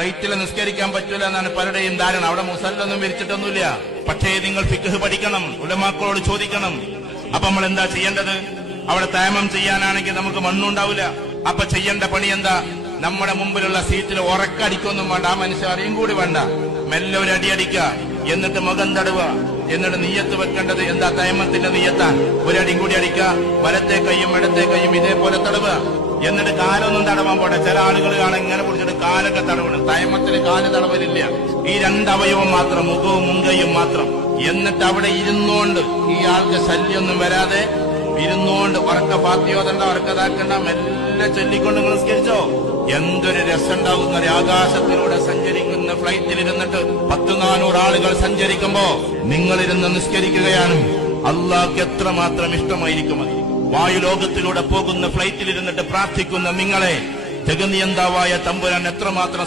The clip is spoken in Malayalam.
ഫ്ലൈറ്റിൽ നിസ്കരിക്കാൻ പറ്റൂല എന്നാണ് പലരുടെയും ധാരണ. അവിടെ മുസല്ലൊന്നും വിരിച്ചിട്ടൊന്നുമില്ല. പക്ഷേ നിങ്ങൾ ഫിഖ് പഠിക്കണം, ഉലമാക്കളോട് ചോദിക്കണം. അപ്പൊ നമ്മൾ എന്താ ചെയ്യേണ്ടത്? അവിടെ തയമ്മം ചെയ്യാനാണെങ്കിൽ നമുക്ക് മണ്ണുണ്ടാവില്ല. അപ്പൊ ചെയ്യേണ്ട പണി എന്താ? നമ്മുടെ മുമ്പിലുള്ള സീറ്റിൽ ഉറക്കടിക്കൊന്നും വേണ്ട, ആ മനുഷ്യൻ അറിയും കൂടി വേണ്ട, മെല്ലെ ഒരു അടി അടിക്കുക, എന്നിട്ട് മുഖം തടവുക, എന്നിട്ട് നീയത്ത് വെക്കേണ്ടത് എന്താ? തയമ്മത്തിന്റെ നീയത്താൻ. ഒരടിയും കൂടി അടിക്കുക, വലത്തെ കൈയും ഇടത്തെ കൈയും ഇതേപോലെ തടവുക. എന്നിട്ട് കാലൊന്നും തടവാൻ പോട്ടെ. ചില ആളുകൾ കാണാൻ ഇങ്ങനെ പിടിച്ചിട്ട് കാലൊക്കെ തടവണം. തയമ്മത്തിന് കാല് തടവലില്ല. ഈ രണ്ടവയവം മാത്രം, മുഖവും മുൻകൈയും മാത്രം. എന്നിട്ട് അവിടെ ഇരുന്നോണ്ട്, ഈ ആൾക്ക് ശല്യമൊന്നും വരാതെ ഇരുന്നോണ്ട് ഉറക്ക ഫാത്തിയോതണ്ട, ഉറക്കതാക്കണ്ട, മെല്ലെ ചൊല്ലിക്കൊണ്ട് നിങ്ങൾ നിസ്കരിച്ചോ. എന്തൊരു രസമുണ്ടാകുന്ന ആകാശത്തിലൂടെ സഞ്ചരിക്കുന്ന ഫ്ലൈറ്റിലിരുന്നിട്ട് 100-400 ആളുകൾ സഞ്ചരിക്കുമ്പോ നിങ്ങളിരുന്ന് നിസ്കരിക്കുകയാണ്. അള്ളാഹ്ക്ക് എത്രമാത്രം ഇഷ്ടമായിരിക്കും അത്. വായുലോകത്തിലൂടെ പോകുന്ന ഫ്ലൈറ്റിലിരുന്നിട്ട് പ്രാർത്ഥിക്കുന്ന നിങ്ങളെ ജഗനിയന്താവായ തമ്പുരാൻ എത്രമാത്രം